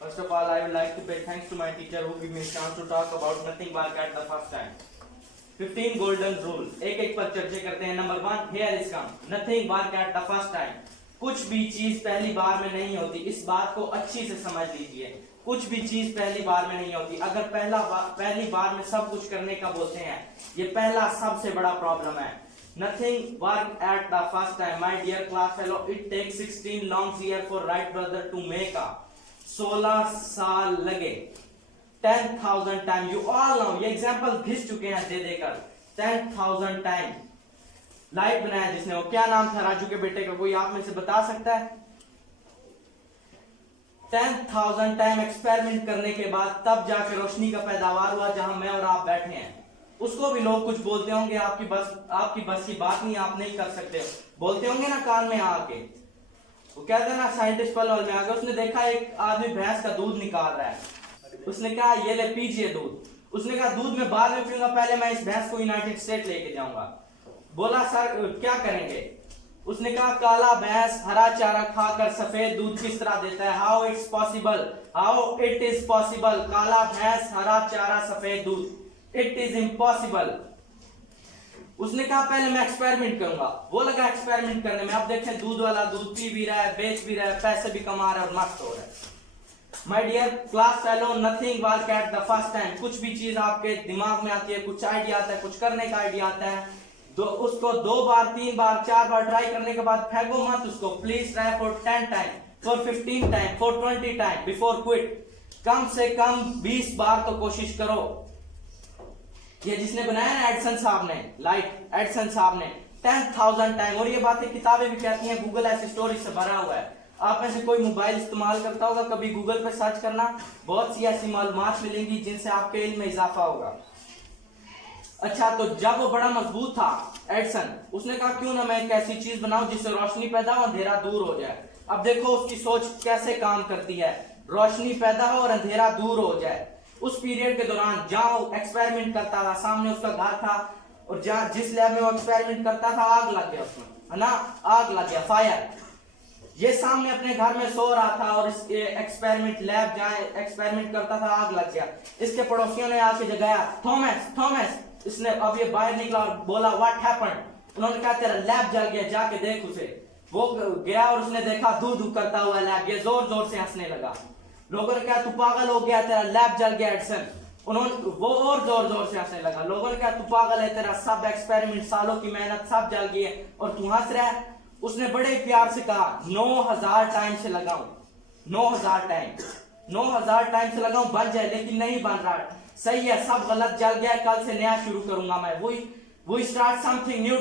First of all, I would like to pay thanks to my teacher who gave me a chance to talk about nothing work at the first time. 15 golden rule एक एक पर चर्चा करते हैं. Number 1, here is come. Nothing work at the first time. कुछ भी चीज पहली बार में नहीं होती. इस बात को अच्छी से समझ लीजिए. कुछ भी चीज पहली बार में नहीं होती. अगर पहली बार में सब कुछ करने का बोलते हैं, ये पहला सबसे बड़ा प्रॉब्लम है. Nothing work at the first time. My dear class fellow, it takes 16 long years for right brother to make a 16 साल लगे. 10,000 टाइम. यू ऑल नो, ये एग्जाम्पल घिस चुके हैं दे देकर. 10,000 टाइम लाइट बनाया जिसने, वो क्या नाम था राजू के बेटे का, कोई आप में से बता सकता है? 10,000 टाइम एक्सपेरिमेंट करने के बाद तब जाके रोशनी का पैदावार हुआ जहां मैं और आप बैठे हैं. उसको भी लोग कुछ बोलते होंगे, आपकी बस की बात नहीं, आप नहीं कर सकते. बोलते होंगे ना कान में आके. वो कहते हैं ना साइंटिस्ट पल में आ गया. उसने देखा एक आदमी भैंस का दूध निकाल रहा है. उसने कहा ये ले पीजिए दूध. उसने कहा दूध में बाद में पीऊंगा, पहले मैं इस भैंस को यूनाइटेड स्टेट लेके जाऊंगा. बोला सर क्या करेंगे? उसने कहा काला भैंस हरा चारा खाकर सफेद दूध किस तरह देता है? How it is possible. काला भैंस हरा चारा सफेद दूध, इट इज इम्पॉसिबल. उसने कहा पहले मैं एक्सपेरिमेंट करूंगा. वो लगा एक्सपेरिमेंट करने में. अब देखें दूध वाला दूध पी भी रहा है, बेच भी रहा है, पैसे भी कमा रहा है और मस्त हो रहा है. My dear class fellow, nothing work at the first time. कुछ भी चीज आपके दिमाग में आती है, कुछ आइडिया आता है, कुछ करने का आइडिया आता है, तो उसको 2 बार 3 बार 4 बार ट्राई करने के बाद फेंको मत उसको. Please try for 10 time, for 15 time, for 20 time before quit. कम से कम 20 बार तो कोशिश करो. ये जिसने बनाया ना एडिसन साहब ने, लाइट एडिसन साहब ने 10,000 टाइम. और ये बातें किताबें भी कहती हैं, गूगल ऐसी स्टोरी से भरा हुआ है. आप में से कोई मोबाइल इस्तेमाल करता होगा, कभी गूगल पे सर्च करना, बहुत सी ऐसी मालूमात मिलेंगी जिनसे आपके इल्म में इजाफा होगा. अच्छा, तो जब वो बड़ा मजबूत था एडिसन, उसने कहा क्यों ना मैं एक ऐसी चीज बनाऊं जिससे रोशनी पैदा हो, अंधेरा दूर हो जाए. अब देखो उसकी सोच कैसे काम करती है. रोशनी पैदा हो और अंधेरा दूर हो जाए. उस पीरियड के दौरान जहां एक्सपेरिमेंट करता था, सामने उसका घर था, और जहां जिस लैब में वो एक्सपेरिमेंट करता था आग लग गया उसमें, है ना, आग लग गया, फायर. ये सामने अपने घर में सो रहा था और इस एक्सपेरिमेंट लैब जहां एक्सपेरिमेंट करता था आग लग गया. इसके पड़ोसियों ने आके जगाया, थॉमस. इसने अब ये बाहर निकला और बोला व्हाट हैपेंड. उन्होंने कहा तेरा लैब जल गया, जाके देख उसे. वो गया और उसने देखा दूध करता हुआ लैब. ये जोर जोर से हंसने लगा. लोगों ने कहा तू पागल हो गया, तेरा लैब जल गया एडिसन. वो और जोर जोर से हंसने लगा. लोगों ने कहा तू पागल है, तेरा सब एक्सपेरिमेंट, सालों की मेहनत सब जल गई है और तू हंस रहा है. उसने बड़े प्यार से कहा 9,000 टाइम से लगाऊं, 9,000 टाइम से लगाऊं बन जाए, लेकिन नहीं बन रहा. सही है, सब गलत जल गया, कल से नया शुरू करूंगा मैं. We start something new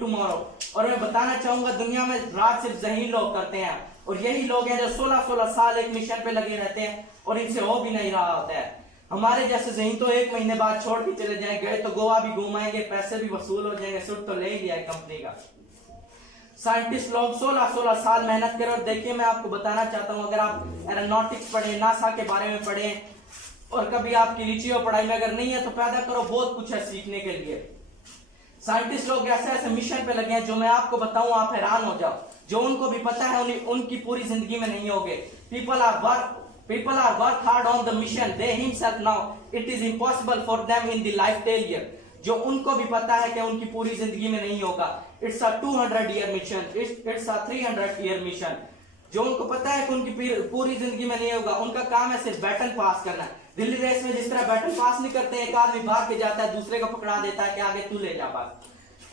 tomorrow. और मैं बताना चाहूंगा दुनिया में रात सिर्फ ज़हीन लोग करते हैं, और यही लोग हैं जो 16-16 साल एक मिशन पे लगे रहते हैं और इनसे हो भी नहीं रहा होता है. हमारे जैसे ज़हीन तो 1 महीने बाद छोड़ के चले जाएंगे, गए तो गोवा भी घुमाएंगे, पैसे भी वसूल हो जाएंगे, सुट तो ले ही लिया है कंपनी का. साइंटिस्ट लोग 16-16 साल मेहनत करें. और देखिए मैं आपको बताना चाहता हूँ, अगर आप एरोनॉटिक्स पढ़े, नासा के बारे में पढ़े, और कभी आपकी रुचि हो पढ़ाई में अगर नहीं है तो पैदा करो, बहुत कुछ है सीखने के लिए. साइंटिस्ट लोग ऐसे ऐसे मिशन पे लगे हैं जो मैं आपको बताऊं आप हैरान हो जाओ. जो उनको भी पता है उनकी पूरी जिंदगी में नहीं होगे. People are work hard on the mission. They himself know it is impossible for them in the life failure. जो उनको भी पता है कि उनकी पूरी जिंदगी में नहीं होगा. It's a 200-year mission. It's a 300-year mission. जो उनको पता है कि उनकी पूरी जिंदगी में नहीं होगा, उनका काम है सिर्फ बैटन पास करना. दिल्ली रेस में जिस तरह बैटन पास नहीं करते, एक आदमी भाग के जाता है, दूसरे को पकड़ा देता है कि आगे तू ले जा बस.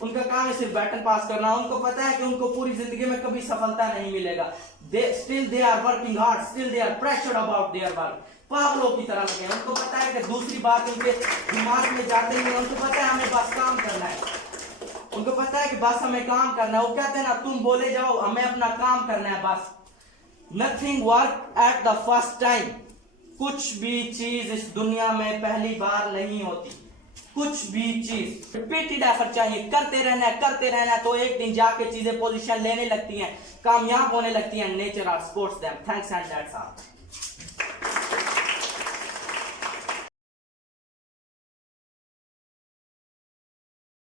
उनका काम है सिर्फ बैटन पास करना. उनको पता है कि उनको पूरी जिंदगी में कभी सफलता नहीं मिलेगा. Still they are working hard. Still they are pressured about their work. पागलों की तरह लगे. उनको पता है कि दूसरी बात उनके दिमाग में जाते ही, उनको पता है हमें बस काम करना है. उनको पता है कि बस हमें काम करना है. वो कहते हैं ना तुम बोले जाओ, हमें अपना काम करना है बस. Nothing work at the first time. कुछ भी चीज इस दुनिया में पहली बार नहीं होती. कुछ भी चीज रिपीटेड एफर्ट चाहिए. करते रहना है तो एक दिन जाके चीजें पोजीशन लेने लगती हैं, कामयाब होने लगती हैं. Nature are supports them. Thanks and that's all.